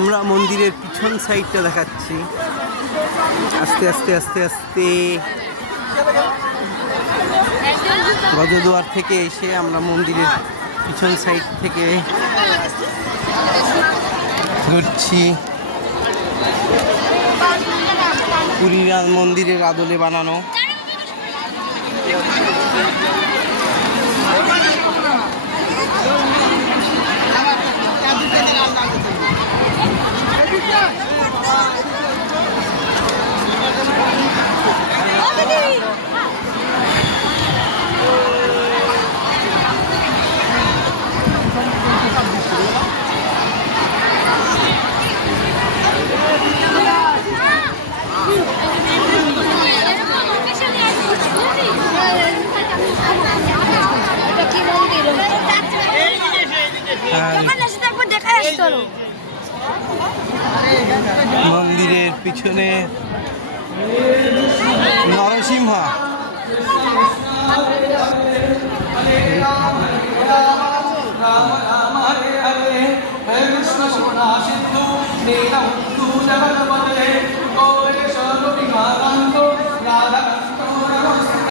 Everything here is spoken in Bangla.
আমরা মন্দিরের পিছন সাইডটা দেখাচ্ছি। আস্তে আস্তে আস্তে আস্তে গজদুয়ার থেকে এসে আমরা মন্দিরের পিছন সাইড থেকে ঘুরছি। পুরীর মন্দিরের আদলে বানানো মন্দিরের পিছনে নরসিংহ।